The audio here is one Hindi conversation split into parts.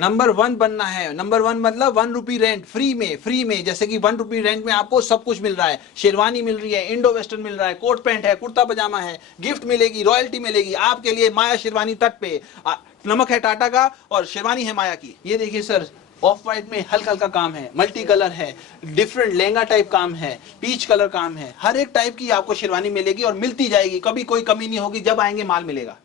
नंबर 1 बनना है। नंबर 1 मतलब 1 रुपी रेंट फ्री में, जैसे कि 1 रुपी रेंट में आपको सब कुछ मिल रहा है। शेरवानी मिल रही है, इंडो वेस्टर्न मिल रहा है, कोट पैंट है, कुर्ता पजामा है, गिफ्ट मिलेगी, रॉयल्टी मिलेगी आपके लिए माया शेरवानी तट पे। नमक है टाटा का और शेरवानी है माया की। ये देखिए सर, ऑफ वाइट में हल्का हल्का काम है, मल्टी कलर है, डिफरेंट लहंगा टाइप काम है, पीच कलर काम है, हर एक टाइप की आपको शेरवानी मिलेगी और मिलती जाएगी, कभी कोई कमी नहीं होगी। जब आएंगे माल मिलेगा।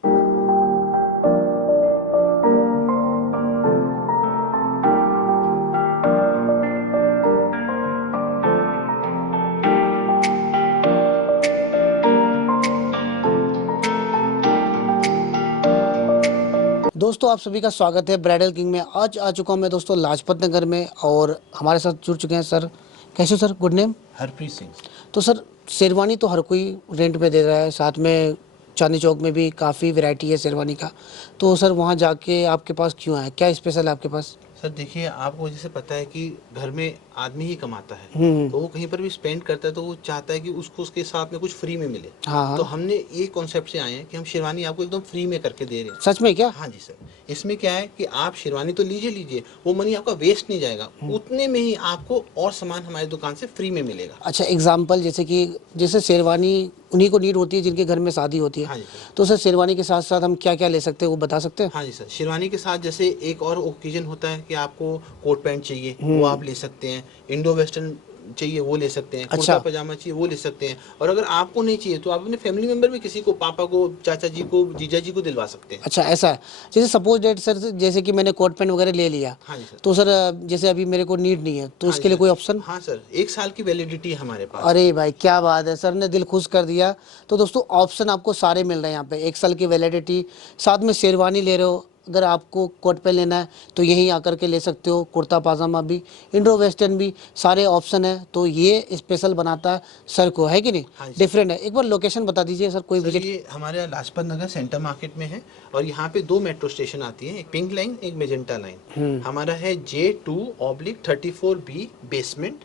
दोस्तों आप सभी का स्वागत है ब्राइडल किंग में। आज आ चुका हूँ मैं दोस्तों लाजपत नगर में और हमारे साथ जुड़ चुके हैं सर। कैसे हो sir? Good name? Harpreet Singh. तो सर शेरवानी तो हर कोई रेंट पे दे रहा है, साथ में चांदनी चौक में भी काफ़ी वैरायटी है शेरवानी का। तो सर वहाँ जाके आपके पास क्यों आए, क्या स्पेशल है आपके पास? सर देखिए, आपको जैसे पता है कि घर में आदमी ही कमाता है, हम्म। तो वो कहीं पर भी स्पेंड करता है तो वो चाहता है कि उसको उसके साथ में कुछ फ्री में मिले। हाँ तो हाँ। हमने ये कॉन्सेप्ट से आए हैं कि हम शेरवानी आपको एकदम फ्री में करके दे रहे हैं। सच में क्या? हाँ जी सर। इसमें क्या है कि आप शेरवानी तो लीजिए, वो मनी आपका वेस्ट नहीं जाएगा, उतने में ही आपको और सामान हमारी दुकान से फ्री में मिलेगा। अच्छा, एग्जाम्पल जैसे शेरवानी उन्हीं को नीड होती है जिनके घर में शादी होती है। हाँ जी सर। तो सर शेरवानी के साथ साथ हम क्या क्या ले सकते हैं वो बता सकते हैं? हाँ जी सर, शेरवानी के साथ जैसे एक और ओकेजन होता है कि आपको कोट पैंट चाहिए, वो आप ले सकते हैं। इंडो वेस्टर्न चाहिए, वो ले सकते हैं। कुर्ता अच्छा पजामा चाहिए, वो ले सकते हैं। और अगर आपको नहीं चाहिए तो आप अपने फैमिली मेंबर में किसी को, पापा को, चाचा जी को, जीजा जी को दिलवा सकते हैं। अच्छा, ऐसा है। जैसे सपोज डेट सर, जैसे कि मैंने कोट पैंट वगैरह ले लिया, हाँ जी सर। तो सर जैसे अभी मेरे को नीड नहीं है तो हाँ जी इसके लिए सर। कोई ऑप्शन? हाँ सर, 1 साल की वैलिडिटी है हमारे पास। अरे भाई क्या बात है, सर ने दिल खुश कर दिया। तो दोस्तों ऑप्शन आपको सारे मिल रहे हैं यहाँ पे, 1 साल की वैलिडिटी, साथ में शेरवानी ले रहे हो, अगर आपको कोट पैंट लेना है तो यहीं आकर के ले सकते हो, कुर्ता पाजामा भी, इंडो वेस्टर्न भी, सारे ऑप्शन है। तो ये स्पेशल बनाता है सर को, है कि नहीं? हाँ जी। डिफरेंट है। एक बार लोकेशन बता दीजिए सर, कोई सर विजिट। ये हमारे लाजपत नगर सेंटर मार्केट में है और यहाँ पे 2 मेट्रो स्टेशन आती हैं, एक पिंक लाइन, एक मेजेंटा लाइन। हमारा है J2/34B basement,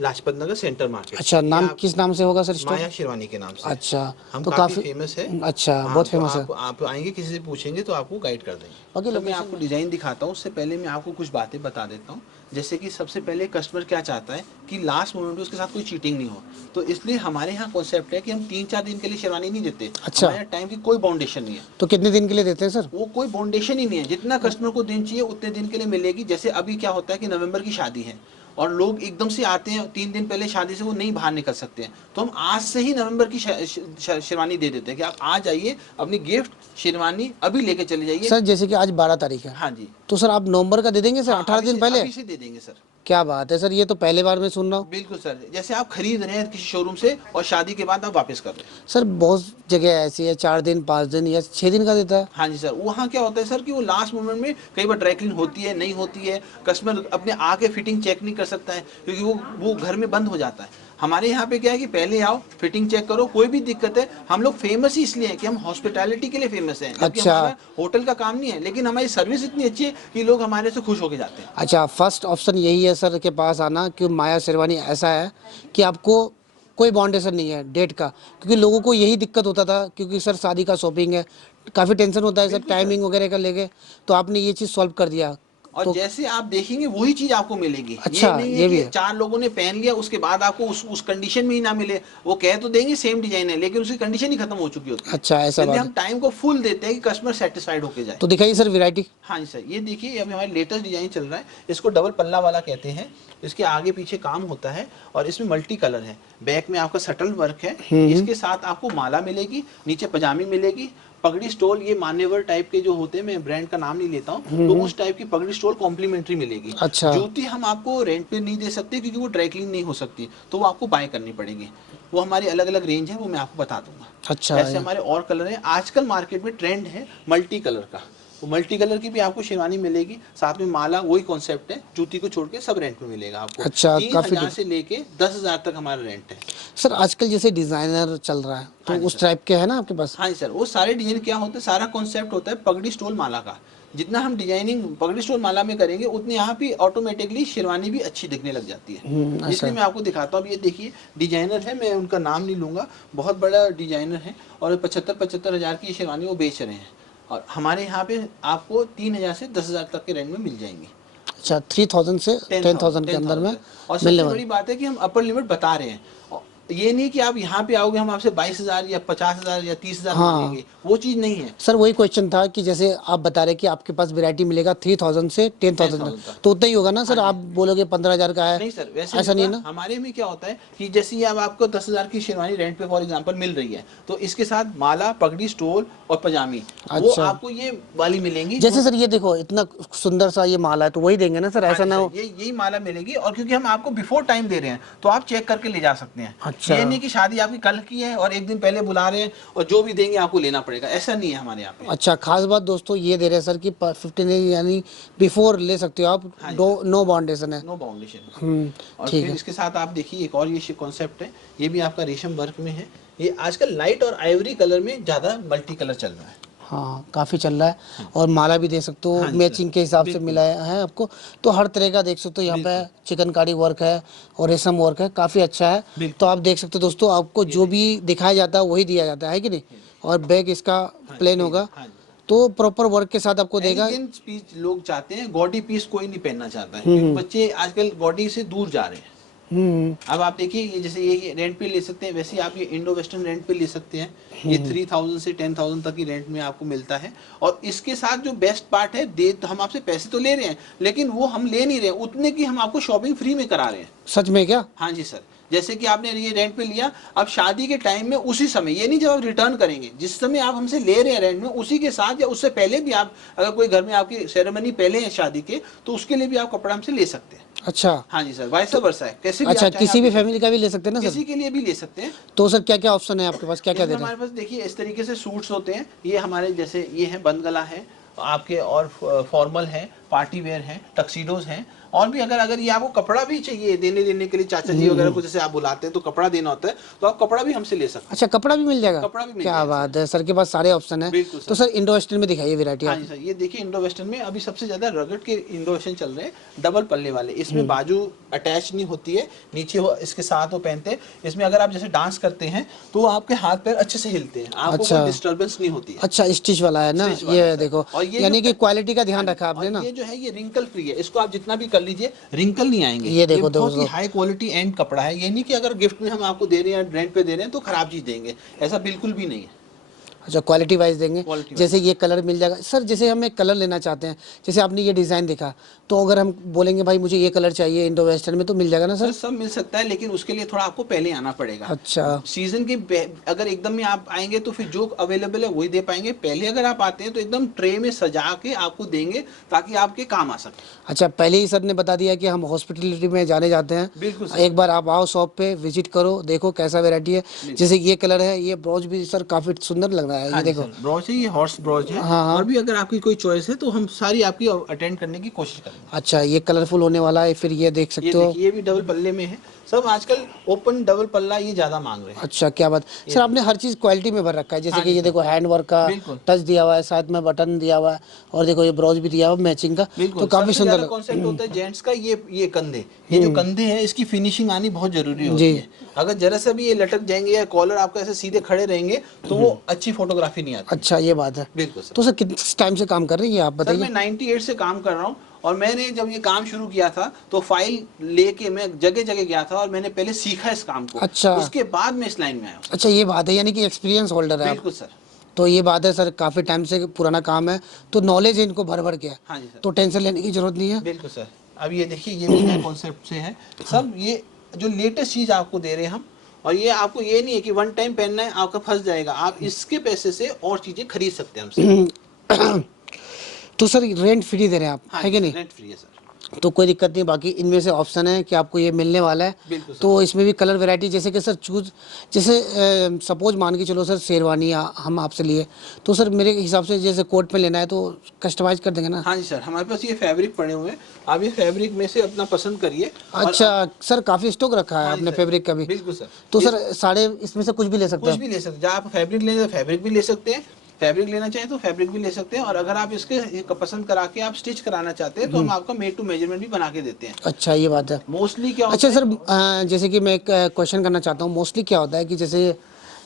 Lajpat Nagar centre market. अच्छा, ये नाम आप किस नाम से होगा सर स्टोर? माया शेरवानी के नाम से। अच्छा, हम तो काफ़ी काफ़ी फेमस है। अच्छा, हाँ, बहुत तो फेमस है। आप आएंगे, किसी से पूछेंगे तो आपको गाइड कर देंगे। ओके, तो मैं लोकेशन आपको डिज़ाइन दिखाता हूँ, उससे पहले मैं आपको कुछ बातें बता देता हूँ। जैसे कि सबसे पहले कस्टमर क्या चाहता है कि लास्ट मोमेंट में उसके साथ कोई चीटिंग नहीं हो। तो इसलिए हमारे यहाँ कॉन्सेप्ट है कि हम 3-4 दिन के लिए शेरवानी नहीं देते। अच्छा। हमारे यहाँ टाइम की कोई बाउंडेशन नहीं है। तो कितने दिन के लिए देते हैं सर? वो कोई बाउंडेशन ही नहीं है, जितना कस्टमर को दिन चाहिए उतने दिन के लिए मिलेगी। जैसे अभी क्या होता है कि नवंबर की शादी है और लोग एकदम से आते हैं, 3 दिन पहले शादी से वो नहीं बाहर निकल सकते हैं, तो हम आज से ही नवंबर की शेरवानी दे देते हैं कि आप आ जाइए, अपनी गिफ्ट शेरवानी अभी लेके चले जाइए। सर जैसे कि आज 12 तारीख है, हाँ जी। तो सर आप नवंबर का दे देंगे सर? हाँ, 18 दिन पहले? अभी से दे देंगे सर। क्या बात है सर, ये तो पहले बार मैं सुन रहा हूँ। बिल्कुल सर, जैसे आप खरीद रहे हैं किसी शोरूम से और शादी के बाद आप वापस कर रहे हैं। सर बहुत जगह ऐसी है 4 दिन 5 दिन या 6 दिन का देता है। हाँ जी सर, वहाँ क्या होता है सर कि वो लास्ट मोमेंट में कई बार ड्राई क्लीन होती है, नहीं होती है, कस्टमर अपने आके फिटिंग चेक नहीं कर सकता है क्योंकि वो घर में बंद हो जाता है। हमारे यहाँ पे क्या है कि पहले आओ, फिटिंग चेक करो, कोई भी दिक्कत है। हम लोग फेमस ही इसलिए हैं कि हम हॉस्पिटैलिटी के लिए फेमस हैं, जबकि अच्छा। हमारा होटल का काम नहीं है, लेकिन हमारी सर्विस इतनी अच्छी है कि लोग हमारे से खुश होके जाते हैं। अच्छा, फर्स्ट ऑप्शन यही है सर के पास आना, कि माया शेरवानी ऐसा है कि आपको कोई बाउंडेशन नहीं है डेट का, क्योंकि लोगों को यही दिक्कत होता था, क्योंकि सर शादी का शॉपिंग है, काफ़ी टेंशन होता है सर, टाइमिंग वगैरह का लेके। तो आपने ये चीज़ सॉल्व कर दिया। और तो जैसे आप देखेंगे वही चीज आपको मिलेगी। अच्छा, ये नहीं है ये कि भी है। 4 लोगों ने पहन लिया उसके बाद आपको उस कंडीशन में ही ना मिले। वो कह तो देंगे सेम डिजाइन है, लेकिन उसकी कंडीशन ही खत्म हो चुकी होती है। अच्छा, ऐसा इसलिए बात हम है। टाइम को फुल देते हैं कि कस्टमर सेटिस्फाइड होके जाए। तो दिखाइए सर वैरायटी। हाँ जी सर, ये देखिए अभी हमारे लेटेस्ट डिजाइन चल रहा है, इसको डबल पल्ला वाला कहते हैं। इसके आगे पीछे काम होता है और इसमें मल्टी कलर है। बैक में आपका सटल वर्क है, इसके साथ आपको माला मिलेगी, नीचे पजामी मिलेगी, पगड़ी स्टोल, ये मान्यवर टाइप के जो होते हैं, मैं ब्रांड का नाम नहीं लेता हूँ, तो उस टाइप की पगड़ी स्टोल कॉम्प्लीमेंट्री मिलेगी। अच्छा। जूती हम आपको रेंट पे नहीं दे सकते क्योंकि वो ड्राई क्लीन नहीं हो सकती, तो वो आपको बाय करनी पड़ेगी। वो हमारी अलग अलग रेंज है, वो मैं आपको बता दूंगा। अच्छा। ऐसे हमारे और कलर है। आजकल मार्केट में ट्रेंड है मल्टी कलर का, तो मल्टी कलर की भी आपको शेरवानी मिलेगी, साथ में माला, वही कॉन्सेप्ट है, जूती को छोड़ के सब रेंट में मिलेगा आपको। अच्छा, 3,000 से लेके 10,000 तक हमारा रेंट है। सर आजकल जैसे डिजाइनर चल रहा है, तो हाँ जी उस सर। टाइप के है ना आपके पास? हाँ जी सर, वो सारे डिजाइन क्या होते हैं, सारा कॉन्सेप्ट होता है पगड़ी स्टोल माला का। जितना हम डिजाइनिंग पगड़ी स्टोल माला में करेंगे उतने यहाँ पे ऑटोमेटिकली शेरवानी भी अच्छी दिखने लग जाती है। इसलिए मैं आपको दिखाता हूँ। ये देखिए डिजाइनर है, मैं उनका नाम नहीं लूंगा, बहुत बड़ा डिजाइनर है और 75-75 हज़ार की शेरवानी वो बेच रहे हैं। और हमारे यहाँ पे आपको 3,000 से 10,000 तक के रेंज में मिल जाएंगी। अच्छा 3,000 से 10,000 के अंदर में और मिलने सबसे वाला। बड़ी बात है कि हम अपर लिमिट बता रहे हैं। और ये नहीं कि आप यहाँ पे आओगे हम आपसे 22,000 या 50,000 या 30,000 हाँ। मांगेंगे, वो चीज़ नहीं है। सर वही क्वेश्चन था कि जैसे आप बता रहे कि आपके पास वैरायटी मिलेगा 3,000 से 10,000 10,000 तक, तक। तो उतना ही होगा ना सर? हाँ आप जी। बोलोगे 15,000 का है, नहीं सर, वैसे ऐसा नहीं है होगा। ना? हमारे में क्या होता है कि जैसे ये अब आपको 10,000 की शेरवानी रेंट पे फॉर एग्जांपल मिल रही है, तो इसके साथ माला, पगड़ी, स्टोल और पजामी, वो अच्छा। आपको ये वाली मिलेंगी। जैसे सर ये देखो इतना सुंदर सा ये माला है, तो वही देंगे ना सर? हाँ ऐसा जी ना सर, हो। यही माला मिलेगी। और क्योंकि हम आपको बिफोर टाइम दे रहे हैं तो आप चेक करके ले जा सकते हैं। अच्छा। ये नहीं कि शादी आपकी कल की है और एक दिन पहले बुला रहे हैं और जो भी देंगे आपको लेना पड़ेगा, ऐसा नहीं है हमारे यहाँ पे। अच्छा, खास बात दोस्तों ये दे रहे हैं सर कि 15 यानी बिफोर ले सकते हो आप, हाँ जी दो नो बाउंडेशन है। नो बाउंडेशन। और ठीक फिर है। इसके साथ आप देखिए एक और ये कॉन्सेप्ट है, ये भी आपका रेशम वर्क में है। ये आजकल लाइट और आइवरी कलर में ज़्यादा मल्टी कलर चल रहा है। हाँ काफ़ी चल रहा है। और माला भी दे सकते हो हाँ जी मैचिंग सर, के हिसाब से बिल्कुल। मिला है आपको, तो हर तरह का देख सकते हो। यहाँ पे बिल्कुल। चिकनकारी वर्क है और रेशम वर्क है, काफ़ी अच्छा है। बिल्कुल। तो आप देख सकते हो दोस्तों, आपको जो भी दिखाया जाता है वही दिया जाता है कि नहीं? और बैग इसका हाँ प्लेन जी, होगा, हाँ जी। तो प्रॉपर वर्क के साथ आपको देगा। एलिगेंट पीस लोग चाहते हैं, गॉडी पीस कोई नहीं पहनना चाहता है, क्योंकि बच्चे आजकल गॉडी से दूर जा रहे हैं। अब आप देखिए ये जैसे ये रेंट पे ले सकते हैं, वैसे ही आप ये इंडो वेस्टर्न रेंट पे ले सकते हैं। ये 3,000 से 10,000 तक की रेंट में आपको मिलता है। और इसके साथ जो बेस्ट पार्ट है, दे तो हम आपसे पैसे तो ले रहे हैं, लेकिन वो हम ले नहीं रहे हैं उतने की, हम आपको शॉपिंग फ्री में करा रहे हैं। सच में क्या? हाँ जी सर, जैसे कि आपने ये रेंट पे लिया, अब शादी के टाइम में उसी समय, ये नहीं जब आप रिटर्न करेंगे, जिस समय आप हमसे ले रहे हैं रेंट में, उसी के साथ या उससे पहले भी आप, अगर कोई घर में आपकी सेरेमनी पहले है शादी के, तो उसके लिए भी आप कपड़ा हमसे ले सकते हैं। अच्छा। हाँ जी सर, वाइस वर्सा है, कैसे भी अच्छा, आप चाहें किसी आप भी ले सकते फैमिली का भी ले सकते हैं ना हैं। सर? किसी के लिए भी ले सकते हैं। तो सर क्या क्या ऑप्शन है आपके पास, क्या क्या दे इसमें रहे हैं? हमारे पास देखिए इस तरीके से सूट्स होते हैं। ये हमारे जैसे ये है बंद गला है आपके, और फॉर्मल है, पार्टी वेयर है, टक्सीडोज हैं। और भी अगर ये आपको कपड़ा भी चाहिए देने के लिए, चाचा जी वगैरह को जैसे आप बुलाते हैं तो कपड़ा देना होता है, तो आप कपड़ा भी हमसे ले सकते हैं। अच्छा, कपड़ा भी मिल जाएगा? कपड़ा भी मिल क्या जाएगा बात है सर, के पास सारे ऑप्शन है। बिल्कुल सर। तो सर इंडो वेस्टर्न में दिखाइए वैरायटी हाँ आप। जी सर, ये देखिए इंडो वेस्टर्न में अभी सबसे ज्यादा रगड़ के इंडो वेस्टर्न चल रहे हैं, डबल पल्ले वाले। इसमें बाजू अटैच नहीं होती है, नीचे वो इसके साथ वो पहनते हैं। इसमें अगर आप जैसे डांस करते हैं तो आपके हाथ पैर अच्छे से हिलते हैं, आपको अच्छा। कोई डिस्टर्बेंस नहीं होती है। अच्छा, स्टिच वाला है ना? स्टिच वाला ये है सर। देखो, और ये यानी जो कि क्वालिटी का ध्यान रखा आपने और ना। ये जो है ये रिंकल फ्री है, इसको आप जितना भी कर लीजिए रिंकल नहीं आएंगे। ये देखो बहुत ही दोस्तों। हाई क्वालिटी एंड कपड़ा है। ये नहीं कि अगर गिफ्ट में हम आपको दे रहे हैं, रेंट पे दे रहे हैं तो खराब चीज देंगे, ऐसा बिल्कुल भी नहीं है। अच्छा, क्वालिटी वाइज देंगे। Quality wise। जैसे ये कलर मिल जाएगा सर, जैसे हम एक कलर लेना चाहते हैं, जैसे आपने ये डिज़ाइन दिखा, तो अगर हम बोलेंगे भाई मुझे ये कलर चाहिए इंडो वेस्टर्न में, तो मिल जाएगा ना सर सर? सब मिल सकता है, लेकिन उसके लिए थोड़ा आपको पहले आना पड़ेगा। अच्छा। सीजन के अगर एकदम में आप आएंगे तो फिर जो अवेलेबल है वही दे पाएंगे। पहले अगर आप आते हैं तो एकदम ट्रे में सजा के आपको देंगे ताकि आपके काम आ सके। अच्छा, पहले ही सर ने बता दिया कि हम हॉस्पिटलिटी में जाने जाते हैं। बिल्कुल सर। एक बार आप आओ शॉप पे, विजिट करो, देखो कैसा वैरायटी है। जैसे ये कलर है, ये ब्राउज भी सर काफ़ी सुंदर लग रहा है। हाँ ये जी देखो, सर, ब्राउज है, ये हॉर्स ब्राउज है। हाँ, हाँ। और भी अगर आपकी कोई चॉइस है तो हम सारी आपकी अटेंड करने की कोशिश करेंगे। अच्छा ये कलरफुल होने वाला है। फिर ये देख ये सकते हो। देखिए ये भी डबल पल्ले में है। सब आजकल ओपन डबल पल्ला ये ज्यादा मांग रहे हैं। अच्छा, क्या बात सर, आपने हर चीज़ क्वालिटी में भर रखा है। जैसे हाँ कि जी ये सर। देखो हैंड वर्क का बिल्कुल। टच दिया हुआ है, साथ में बटन दिया हुआ है, और देखो ये ब्राउज भी दिया हुआ है मैचिंग का। बिल्कुल। तो काफ़ी सबसे सुंदर ज्यादा कॉन्सेप्ट होता है जेंट्स का, ये कंधे, ये जो कंधे हैं इसकी फिनिशिंग आनी बहुत जरूरी होती है। अगर जरा सा भी ये लटक जाएंगे या कॉलर आपका ऐसे सीधे खड़े रहेंगे तो वो अच्छी फोटोग्राफी नहीं आती। अच्छा, ये बात है। बिल्कुल सर। तो सर किस टाइम से काम कर रही है आप सर बताइए? मैं 98 से काम कर रहा हूँ। और मैंने जब ये काम शुरू किया था तो फाइल लेके मैं जगह जगह गया था और मैंने पहले सीखा इस काम को। अच्छा। उसके बाद मैं इस लाइन में आया हूँ। अच्छा, ये बात है, यानी कि एक्सपीरियंस होल्डर है आप। बिल्कुल सर। तो ये बात है सर, काफ़ी टाइम से पुराना काम है, तो नॉलेज है इनको भर भर के। हाँ जी सर। तो टेंशन लेने की जरूरत नहीं है। बिल्कुल सर। अब ये देखिए ये भी नए कॉन्सेप्ट से है सब, ये जो लेटेस्ट चीज आपको दे रहे हैं हम। और ये आपको ये नहीं है कि वन टाइम पहनना है आपका फंस जाएगा, आप इसके पैसे से और चीजें खरीद सकते हैं हमसे। तो सर रेंट फ्री दे रहे हैं आप, हाँ है कि नहीं? रेंट फ्री है सर। तो कोई दिक्कत नहीं। बाकी इनमें से ऑप्शन है कि आपको ये मिलने वाला है। बिल्कुल सर। तो इसमें भी कलर वैरायटी, जैसे कि सर चूज, जैसे सपोज मान के चलो सर शेरवानी हम आपसे लिए, तो सर मेरे हिसाब से जैसे कोट में लेना है तो कस्टमाइज कर देंगे ना? हाँ जी सर, हमारे पास ये फैब्रिक पड़े हुए हैं, आप ये फैब्रिक में से अपना पसंद करिए। और अच्छा सर, काफ़ी स्टॉक रखा है हाँ जी आपने सर। फैब्रिक का भी? बिल्कुल सर। तो सर सारे इसमें से कुछ भी ले सकते कुछ हैं? भी ले सकते हैं, जहाँ आप फैब्रिक लेना तो फैब्रिक भी ले सकते हैं, फैब्रिक लेना चाहें तो फैब्रिक भी ले सकते हैं। और अगर आप इसके पसंद करा के आप स्टिच कराना चाहते हैं तो हम आपका मेड टू मेजरमेंट भी बना के देते हैं। अच्छा, ये बात है। मोस्टली क्या होता अच्छा है। सर, जैसे कि मैं एक क्वेश्चन करना चाहता हूँ, मोस्टली क्या होता है कि जैसे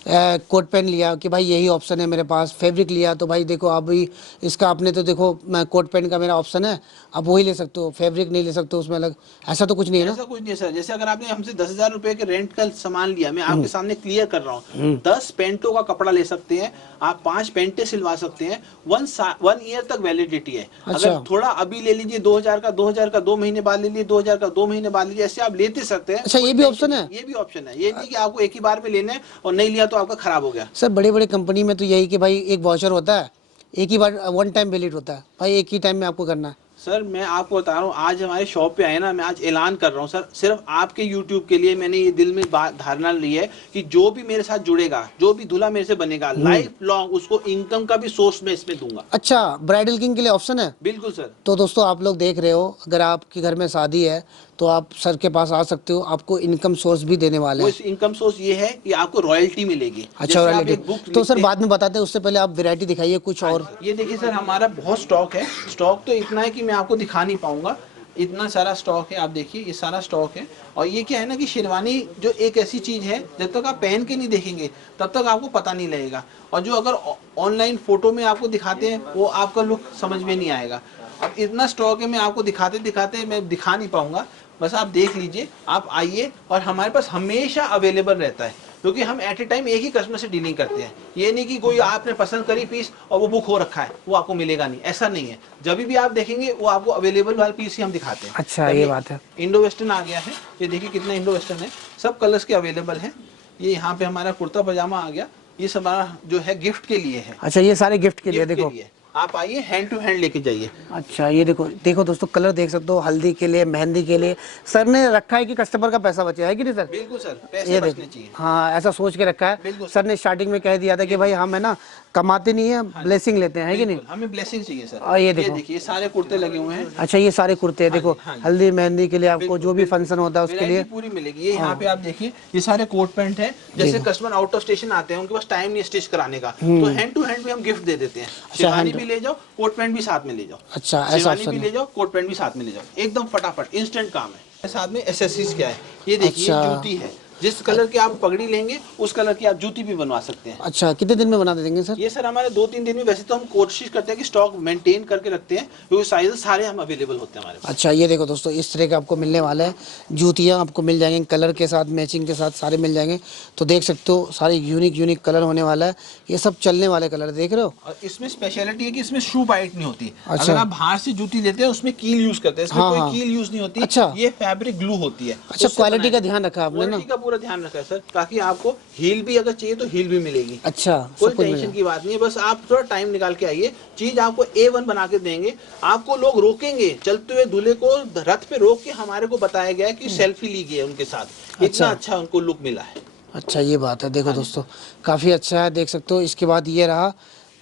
कोट पेन लिया कि भाई यही ऑप्शन है मेरे पास, फैब्रिक लिया तो भाई देखो आप भी इसका आपने तो देखो मैं कोट पेन का मेरा ऑप्शन है, आप वही ले सकते हो, फैब्रिक नहीं ले सकते हो उसमें अलग, ऐसा तो कुछ नहीं है ना? ऐसा कुछ नहीं है सर। जैसे अगर आपने हमसे 10,000 रुपए के रेंट का सामान लिया, मैं आपके सामने क्लियर कर रहा हूँ, 10 पेंटों का कपड़ा ले सकते हैं आप, 5 पेंटें सिलवा सकते हैं, 1 ईयर तक वैलिडिटी है। अच्छा। अगर थोड़ा अभी ले लीजिए 2,000 का, 2,000 का 2 महीने बाद ले लीजिए, 2,000 का 2 महीने बाद लीजिए, ऐसे आप लेते सकते हैं। अच्छा, ये भी ऑप्शन है? ये भी ऑप्शन है, ये नहीं कि आपको एक ही बार में लेना है और नहीं लिया तो आपका खराब हो गया। सर बड़े बड़े कंपनी में तो यही कि भाई एक वाउचर होता है, एक ही बार वन टाइम वैलिड होता है, भाई एक ही टाइम में आपको करना है। सर मैं आपको बता रहा हूँ, आज हमारे शॉप पे आए ना, मैं आज ऐलान कर रहा हूँ सर, सिर्फ आपके YouTube के लिए मैंने ये दिल में बात धारणा ली है कि जो भी मेरे साथ जुड़ेगा, जो भी दूल्हा मेरे से बनेगा, लाइफ लॉन्ग उसको इनकम का भी सोर्स मैं इसमें दूंगा। अच्छा, ब्राइडल किंग के लिए ऑप्शन है? बिल्कुल सर। तो दोस्तों आप लोग देख रहे हो, अगर आपके घर में शादी है तो आप सर के पास आ सकते हो, आपको इनकम सोर्स भी देने वाले वो हैं। इस इनकम सोर्स ये है कि आपको रॉयल्टी मिलेगी। अच्छा, जैसे आप रॉयल्टी एक बुक तो सर लिखते हैं- बाद में बताते हैं, उससे पहले आप वैरायटी दिखाइए कुछ और। ये देखिए सर, हमारा बहुत स्टॉक है। स्टॉक तो इतना है कि मैं आपको दिखा नहीं पाऊंगा, इतना सारा स्टॉक है। आप देखिए ये सारा स्टॉक है। और ये क्या है ना कि शेरवानी जो एक ऐसी चीज है, जब तक आप पहन के नहीं देखेंगे तब तक आपको पता नहीं लगेगा, और जो अगर ऑनलाइन फोटो में आपको दिखाते हैं वो आपका लुक समझ में नहीं आएगा। अब इतना स्टॉक है, मैं आपको दिखाते दिखाते मैं दिखा नहीं पाऊंगा, बस आप देख लीजिए, आप आइए। और हमारे पास हमेशा अवेलेबल रहता है, क्योंकि हम एट ए टाइम एक ही कस्टमर से डीलिंग करते हैं। ये नहीं कि कोई आपने पसंद करी पीस और वो बुक हो रखा है वो आपको मिलेगा नहीं, ऐसा नहीं है। जब भी आप देखेंगे वो आपको अवेलेबल वाला पीस ही हम दिखाते हैं। अच्छा, ये बात है। इंडो वेस्टर्न आ गया है, ये देखिए कितना इंडो वेस्टर्न है, सब कलर्स के अवेलेबल है। ये यहाँ पे हमारा कुर्ता पजामा आ गया, ये सब हमारा जो है गिफ्ट के लिए है। अच्छा, ये सारे गिफ्ट के लिए गिफ्ट देखो। के लिए आप आइए, हैंड टू हैंड लेके जाइए। अच्छा, ये देखो देखो दोस्तों, कलर देख सकते हो, हल्दी के लिए, मेहंदी के लिए। सर ने रखा है कि कस्टमर का पैसा बचे, है कि नहीं सर? बिल्कुल सर, पैसे ये बचने देखो, चाहिए। हाँ ऐसा सोच के रखा है। बिल्कुल सर ने स्टार्टिंग में कह दिया था कि भाई हम है ना कमाते नहीं है, ब्लेसिंग लेते हैं, है कि नहीं? बिल्कुल, हमें ब्लेसिंग चाहिए सर। और ये देखो, देखिए सारे कुर्ते लगे हुए हैं। अच्छा ये सारे कुर्ते हैं, देखो हाँ जी। हल्दी मेहंदी के लिए आपको जो भी फंक्शन होता है उसके लिए। वैरायटी पूरी मिलेगी। ये यहाँ पे आप देखिए, ये सारे कोट पैंट है। जैसे कस्टमर आउट ऑफ स्टेशन आते हैं, उनके पास टाइम नहीं स्टिच कराने का, तो हैंड टू हैंड भी हम गिफ्ट दे देते हैं। शेरवानी भी ले जाओ, कोट पैंट भी साथ में ले जाओ। अच्छा, ऐसा शेरवानी ऑप्शन भी है। ले जाओ, कोट पैंट भी साथ में ले जाओ, एकदम फटाफट इंस्टेंट काम है। साथ में एसेसरीज क्या है, ये देखिए अच्छा। जूती है, जिस कलर की आप पगड़ी लेंगे उस कलर की आप जूती भी बनवा सकते हैं। अच्छा, कितने दिन में बना दे देंगे सर? ये सर हमारे 2-3 दिन में, वैसे तो हम कोशिश करते हैं कि स्टॉक मेंटेन करके रखते हैं, क्योंकि साइज सारे हम अवेलेबल होते हैं हमारे पास। अच्छा, ये देखो दोस्तों, इस तरह के आपको मिलने वाले हैं, जूतियाँ आपको मिल जाएंगे, कलर के साथ मैचिंग के साथ सारे मिल जाएंगे। तो देख सकते हो सारे यूनिक कलर होने वाला है, ये सब चलने वाले कलर देख रहे हो। और इसमें स्पेशलिटी है कि इसमें शू बाइट नहीं होती। अच्छा। अगर आप बाहर से जूती लेते हैं उसमें कील यूज करते हैं, इसमें हाँ, कोई हाँ। कील यूज नहीं होती। अच्छा। ये फैब्रिक ग्लू होती है। अच्छा, उससे क्वालिटी बनाया का है। ध्यान रखा आपने ना? क्वालिटी का पूरा ध्यान रखा है सर, ताकि आपको हील भी अगर चाहिए तो हील भी मिलेगी। अच्छा, कोई सब कुछ टेंशन मिलेगा। की बात नहीं है, बस आप थोड़ा टाइम निकाल के आइए, चीज आपको A1 बना के देंगे। आपको लोग रोकेंगे, चलते हुए दूल्हे को रथ पे रोक के हमारे को बताया गया है कि सेल्फी ली गई है उनके साथ, इतना अच्छा उनको लुक मिला है। अच्छा, ये बात है। देखो दोस्तों, काफ़ी अच्छा है, देख सकते हो। इसके बाद ये रहा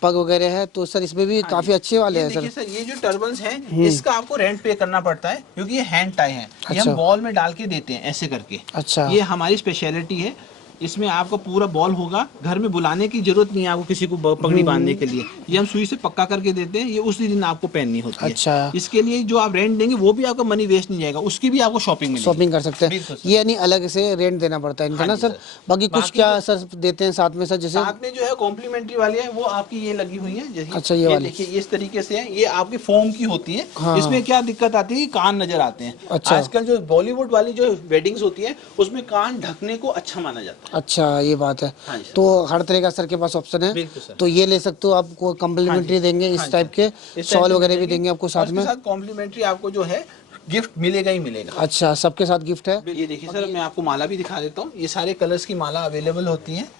पग वगैरह है, तो सर इसमें भी काफ़ी अच्छे वाले हैं देखिए सर। सर, ये जो टर्बन्स हैं इसका आपको रेंट पे करना पड़ता है, क्योंकि ये हैंड टाई है। ये अच्छा। हम बॉल में डाल के देते हैं ऐसे करके। अच्छा। ये हमारी स्पेशलिटी है। इसमें आपका पूरा बॉल होगा, घर में बुलाने की जरूरत नहीं है आपको किसी को पगड़ी बांधने के लिए। ये हम सुई से पक्का करके देते हैं, ये उसी दिन आपको पहननी होती है। अच्छा। इसके लिए जो आप रेंट देंगे वो भी आपका मनी वेस्ट नहीं जाएगा, उसकी भी आपको शॉपिंग मिलेगी। शॉपिंग कर सकते हैं, बिल्कुल सर। ये यानी अलग से रेंट देना पड़ता है इनका ना जी सर? सर। बाकी कुछ बाकी क्या सर देते हैं साथ में सर, जैसे? साथ में जो है कॉम्प्लीमेंट्री वाली है वो आपकी ये लगी हुई है। जैसे अच्छा, ये वाली। देखिए ये इस तरीके से है, ये आपकी फोम की होती है। हाँ। इसमें क्या दिक्कत आती है कि कान नजर आते हैं। अच्छा। आजकल जो बॉलीवुड वाली जो वेडिंग्स होती है उसमें कान ढकने को अच्छा माना जाता है। अच्छा, ये बात है। हाँ जी सर। तो हर तरह का सर के पास ऑप्शन है, बिल्कुल सर। तो ये ले सकते हो, आपको कम्प्लीमेंट्री देंगे इस टाइप के, शॉल वगैरह भी देंगे आपको साथ में। कॉम्प्लीमेंट्री आपको जो है गिफ्ट मिलेगा ही मिलेगा। अच्छा, सबके साथ गिफ्ट है। ये देखिए सर, मैं आपको माला भी दिखा देता हूँ। ये सारे कलर्स की माला अवेलेबल होती है।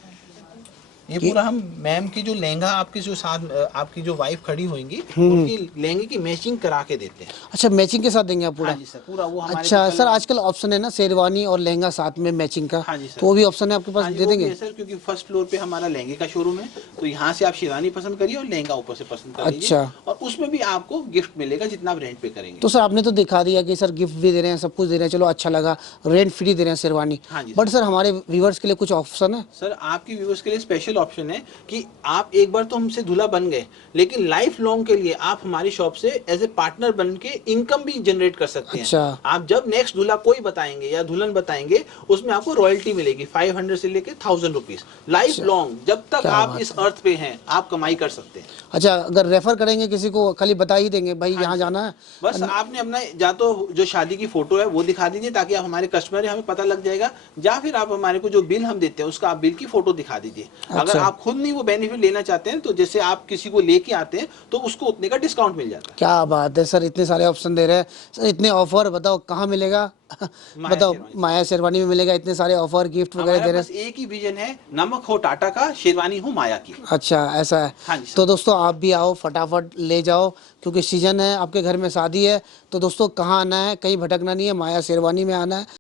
ये पूरा हम मैम की जो लहंगा आपके जो साथ आपकी जो वाइफ खड़ी होंगी उनकी लहंगे की मैचिंग करा के देते हैं। अच्छा, मैचिंग के साथ देंगे आप पूरा? हाँ जी सर, पूरा वो हमारे अच्छा जो सर, आजकल ऑप्शन है ना शेरवानी और लहंगा साथ में मैचिंग का, हाँ जी सर। तो वो भी ऑप्शन है आपके पास, हाँ जी, दे वो भी देंगे? है सर, क्योंकि फर्स्ट फ्लोर पे हमारा लहंगे का शोरूम है, तो यहाँ से आप शेरवानी पसंद करिए और लहंगा ऊपर से पसंद कर लीजिए। अच्छा। और उसमें भी आपको गिफ्ट मिलेगा जितना आप रेंट पे करेंगे। तो सर आपने तो दिखा दिया कि सर गिफ्ट भी दे रहे हैं, सब कुछ दे रहे हैं, चलो अच्छा लगा, रेंट फ्री दे रहे हैं शेरवानी। हाँ जी बट सर हमारे व्यूवर्स के लिए कुछ ऑप्शन है? सर आपकी व्यूअर्स के लिए स्पेशल ऑप्शन है कि आप एक बार तो हमसे दूल्हा बन गए, लेकिन लाइफ लॉन्ग के लिए आप हमारी शॉप से एज ए पार्टनर बन के इनकम भी जनरेट कर सकते हैं। अच्छा। आप जब नेक्स्ट दूल्हा कोई बताएंगे या दुल्हन बताएंगे, उसमें आपको रॉयल्टी मिलेगी 500 से लेके 1000 रुपीज लाइफ लॉन्ग, जब तक क्या आप बात इस अर्थ पे हैं आप कमाई कर सकते हैं। अच्छा, अगर रेफर करेंगे किसी को, खाली बता ही देंगे भाई यहाँ जाना है? बस आपने अपना या तो जो शादी की फोटो है वो दिखा दीजिए ताकि आप हमारे कस्टमर है, हमें पता लग जाएगा, या फिर आप हमारे को जो बिल हम देते हैं उसका आप बिल की फोटो दिखा दीजिए। अगर अच्छा। आप खुद नहीं वो बेनिफिट लेना चाहते हैं तो जैसे आप किसी को लेके आते हैं तो उसको उतने का डिस्काउंट मिल जाता है। क्या बात है सर, इतने सारे ऑप्शन दे रहे हैं सर, इतने ऑफर, बताओ कहाँ मिलेगा? बताओ, शेरवानी। माया शेरवानी में मिलेगा, इतने सारे ऑफर गिफ्ट वगैरह हमारा दे रहे बस एक ही विजन है, नमक हो टाटा का, शेरवानी हो माया की। हैं। अच्छा, ऐसा है। हाँ जी सर। तो दोस्तों आप भी आओ, फटाफट ले जाओ, क्योंकि सीजन है, आपके घर में शादी है। तो दोस्तों कहाँ आना है, कहीं भटकना नहीं है, माया शेरवानी में आना है।